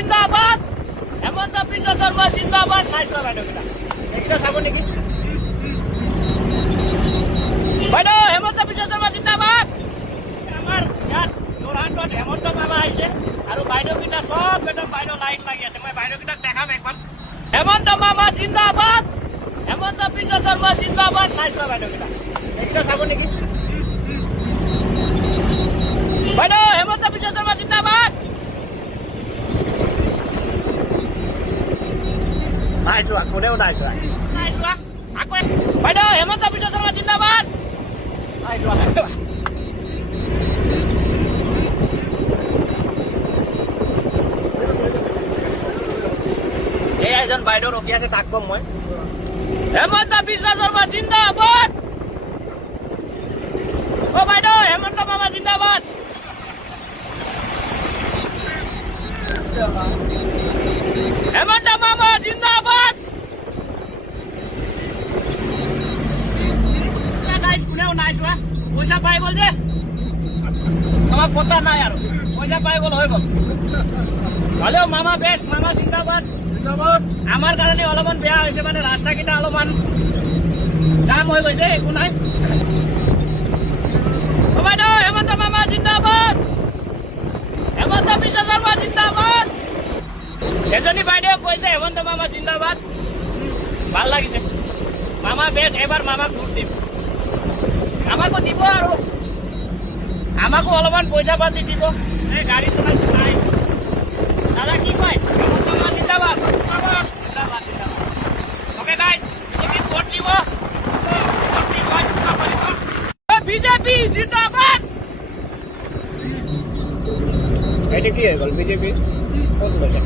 জিন্দাবাদ হেমন্ত বিশ্ব শৰ্মা জিন্দাবাদ নাই চোৱা বাইদেউকেইটা এইকেইটা চাব নেকি বাইদেউ হেমন্ত বিশ্ব শৰ্মা জিন্দাবাদ আমাৰ ইয়াত যোৰহাটত হেমন্ত মামা আহিছে আৰু বাইদেউকেইটা চব একদম বাইদেউ লাইন লাগি আছে মই বাইদেউকেইটাক দেখাম একবাৰ হেমন্ত মামা জিন্দাবাদ হেমন্ত বিশ্ব শৰ্মা জিন্দাবাদ নাই চোৱা বাইদেউকেইটা এইকেইটা চাব নেকি বাইদেউ হেমন্ত বিশ্ব শৰ্মা জিন্দাবাদ নাই চোৱা কোনেও নাই চোৱা আকৌ বাইদেউ হেমন্ত বিশ্ব শৰ্মা জিন্দাবাদ নাই চোৱা এই এজন বাইদেউ ৰখি আছে তাক কম মই হেমন্ত বিশ্ব শৰ্মা জিন্দাবাদ ও বাইদেউ হেমন্ত মামা জিন্দাবাদ হেমন্ত মামা জিন্দাবাদ কোনেও নাই চোৱা পইচা পাই গ'ল যে আমাক পতা নাই আৰু পইচা পাই গ'ল হৈ গ'ল হ'লেও মামা বেষ্ট মামা জিন্দাবাদ জিন্দাবাদ আমাৰ কাৰণে অলপমান বেয়া হৈছে মানে ৰাস্তাকেইটা অলপমান জাম হৈ গৈছে একো নাই বাইদেউ হেমন্ত মামা জিন্দাবাদ হেমন্ত বিশ্ব শৰ্মা জিন্দাবাদ এজনী বাইদেউ কৈছে হেমন্ত মামা জিন্দাবাদ ভাল লাগিছে মামা বেষ্ট এবাৰ মামাক ভোট দিম আমাকো দিব আৰু আমাকো অলপমান পইচা পাতি দিব এই গাড়ী চলাইছো নাই দাদা কি কয় হেমন্ত মামা জিন্দাবাদ জিন্দাবাদ জিন্দাবাদ অ'কে গাইজ বিজেপিক ভোট দিব বিজেপি জিন্দাবাদ এইটো কি হৈ গ'ল বিজেপি ক'ত গৈছে